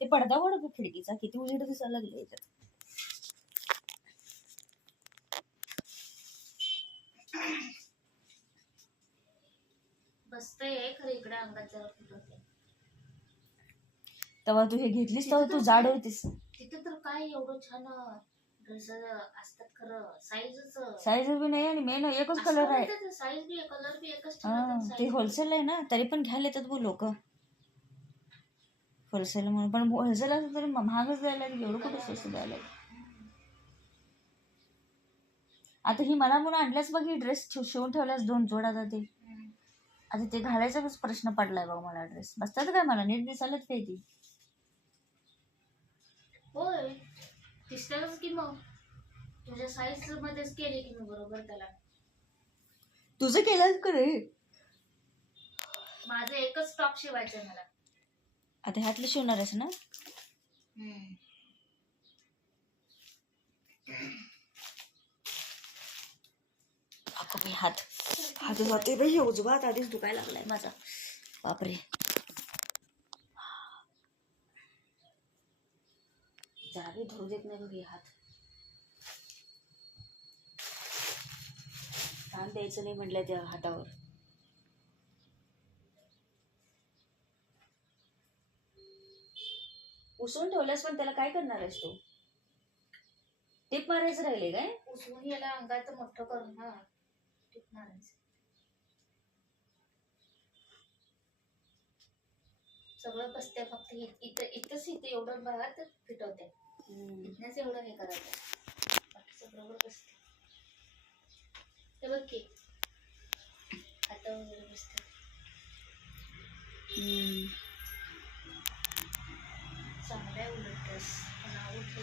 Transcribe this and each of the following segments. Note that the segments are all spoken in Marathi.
ते पडदा वाढत खिडकीचा किती उजेड दिसायला लागले याच्यात. बसतंय खरं इकडे अंगात जरा फुटते. तेव्हा तू हे घेतलीस तेव्हा तू जाड होतीस. तिथे तर काय एवढं छान ड्रेस असतात खरं. साईज बी नाही आणि मेन एकच कलर आहे. साईज बी कलर बी एकच. ते होलसेल आहे ना, तरी पण घ्यायला येतात बघ लोक होलसेल म्हणून. पण होलसेल असं तरी महागच द्यायला एवढं कुठं स्वस्त द्यायला. आता ही मला म्हणून आणल्यास बघ, ही ड्रेस शिवून ठेवल्यास 2 जोड. आता ते घालायचाच प्रश्न पडलाय बघ मला. ड्रेस बसतात काय मला नीट दिसायलाच काय ती. होय दिसतातच की मग तुझ्या साईज मध्येच केले की मी बरोबर त्याला. तुझं केलंच का रे? माझं एकच टॉप शिवायचं मला. आता ह्यातलं शिवणार आहेस ना? हात जाते बाई. उजवा हात आधीच दुखायला लागलाय माझा. बापरे. जागे धरू देत नाही बघ हे हात. ताण द्यायचं नाही म्हटलं त्या हातावर. उसवून ठेवल्यास पण त्याला काय करणार आहेस तू? टीप मारायचं राहिले काय? उसवून याला अंगात मोठं करून ना टीप मारायचं. सगळं बसते फक्त इथंच एवढं बघा तर फिट होते. इथनच एवढं हे करायचं बाकी सगळं बसते. ते बघ की आता वगैरे बसते. चांगला आहे उलट ड्रेस. पण आवडतो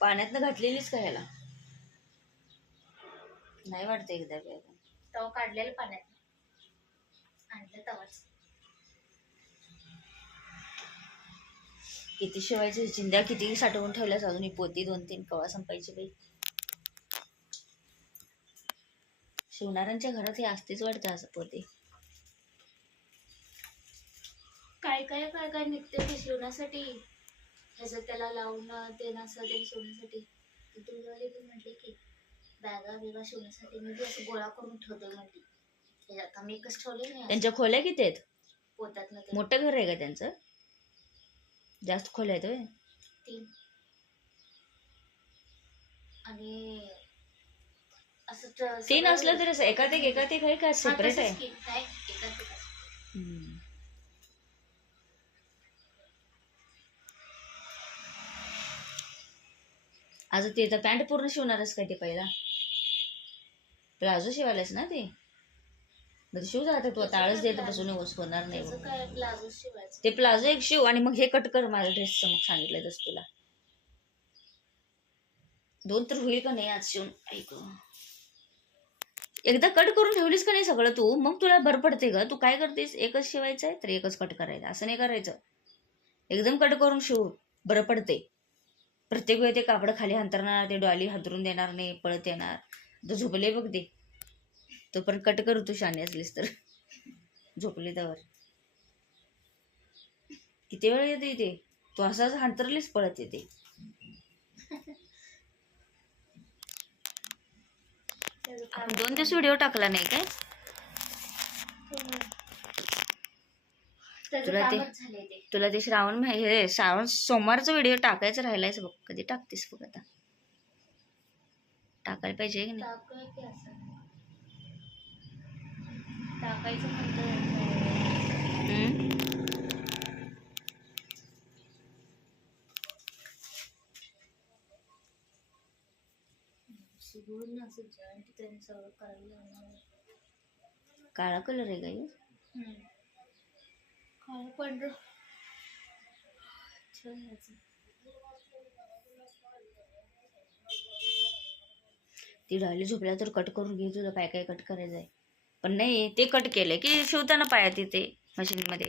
पाण्यातनं घातलेलीच का ह्याला? नाही वाटतं एकदा तवा काढलेलं पाण्यात आणलं तवाच. किती शिवायचे चिंध्या किती साठवून ठेवल्यास अजून. ही पोती 2-3 कवा संपायची बाई. शिवणाऱ्यांच्या घरात हे असतेच वाटतं असं पोती. काय काय काय काय निघते ते शिवण्यासाठी. ह्याचं त्याला लावून ते नसं ते शिवण्यासाठी. तुझ्यावाली पण म्हटले की बॅगा बिगा शिवण्यासाठी मी बी असं गोळा करून ठेवते म्हटली. आता मी एकच ठेवले नाही. त्यांच्या खोल्या किती आहेत? पोत्यात ना मोठं घर आहे का त्यांचं? जास्त खोल्या आहेत होय? 3. आणि असं 3 असलं तरी असं एकात एक आहे का सेपरेट आहे? आज ते तर पॅन्ट पूर्ण शिवणारच काय? ते पहिला प्लाझो शिवायलास ना ते? शिव जातात तू आता आळस देत बसून होणार नाही. ते प्लाझो एक शिव आणि मग हे कट कर माझ्या ड्रेसचं. मग सांगितलं तस तुला 2 तर होईल का नाही आज शिवून? ऐक एकदा कट करून ठेवलीस का नाही सगळं तू, मग तुला बरं पडते ग. तू काय करतेस? एकच शिवायचंय तर एकच कट करायचं. असं नाही करायचं. एकदम कट करून शिव, बरं पडते. प्रत्येक वेळी ते कापड खाली अंतरणार, ते डॉली हातरून देणार नाही, पळत येणार. तर झोपले बघ ते. तो पण कट करू तू शाने असलीस तर. झोपले त्यावर किती वेळ येते ते. तू असंच हांतरलीस पळत येते. आपण 2 दिवस व्हिडिओ टाकला नाही काय? तुला ते श्रावण सोमवारचा व्हिडिओ टाकायचं राहिलायच बघ. कधी टाकतेस बघ आता. टाकायला पाहिजे की नाही? काळा कलर आहे का? काळा पांढरा ती डाली झोपल्या तर कट करून घे. तुझं काय काय कट करायचं आहे. पण नाही, ते कट केलंय की शिवताना पायात येते मशीनमध्ये.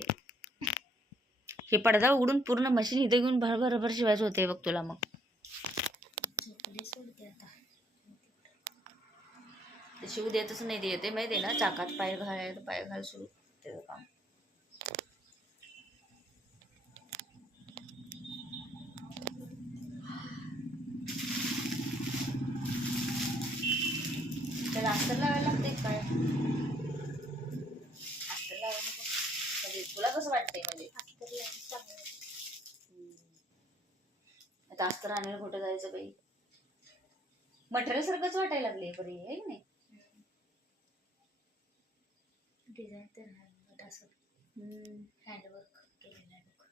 हे पडदा उघडून पूर्ण मशीन इथं घेऊन भरभर शिवायचं होते बघ तुला. मग शिव देतच नाही, देते माहिती आहे ना, चाकात पाय घालायला पाय घाल सुरू त्याचं काम. त्याला अस्तर लावायला लागते काय? अस्तर लावायला नको म्हणजे तुला कसं वाटतंय म्हणजे? अस्तर लावून चांगलं. आता अस्तर आणायला कुठं जायचं बाई? मटेरियल सारखंच वाटायला लागले बरी आहे की नाही? डिझाईन तर नाही बट असं हँडवर्क केलेलं आहे बघ.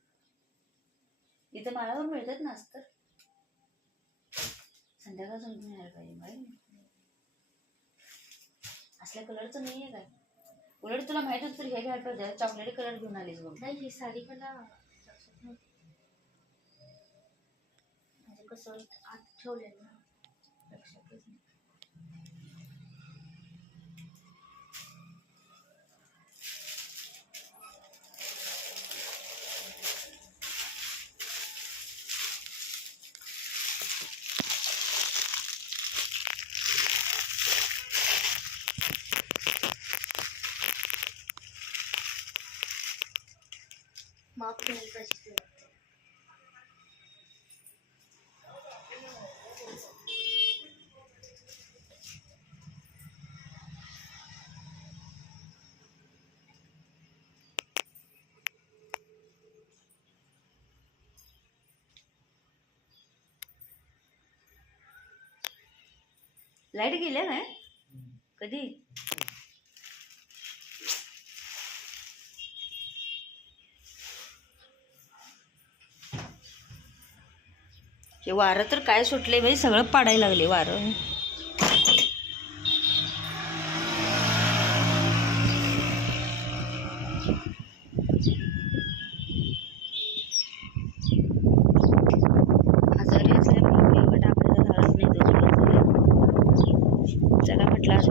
इथं माळावर मिळतात ना अस्तर. संध्याकाळ समजून मिळायला पाहिजे बाई. असल्या कलरचं नाही आहे काय? उलट तुला माहित होतं तर हे घ्यायला पाहिजे, चॉकलेटी कलर घेऊन आलीस बघ. नाही ही साडी मला लक्षात नव्हती. म्हणजे कसं आत ठेवलेलं ना, लक्षातच नाही. माप घ्यायला पाहिजे तुला. लाईट गेल्या काय कधी? हे वारं तर काय सुटले बाई, सगळं पाडायला लागले वारं. आजारी असल्यामुळे आपल्याला धाडच नाही. चला म्हटलं आज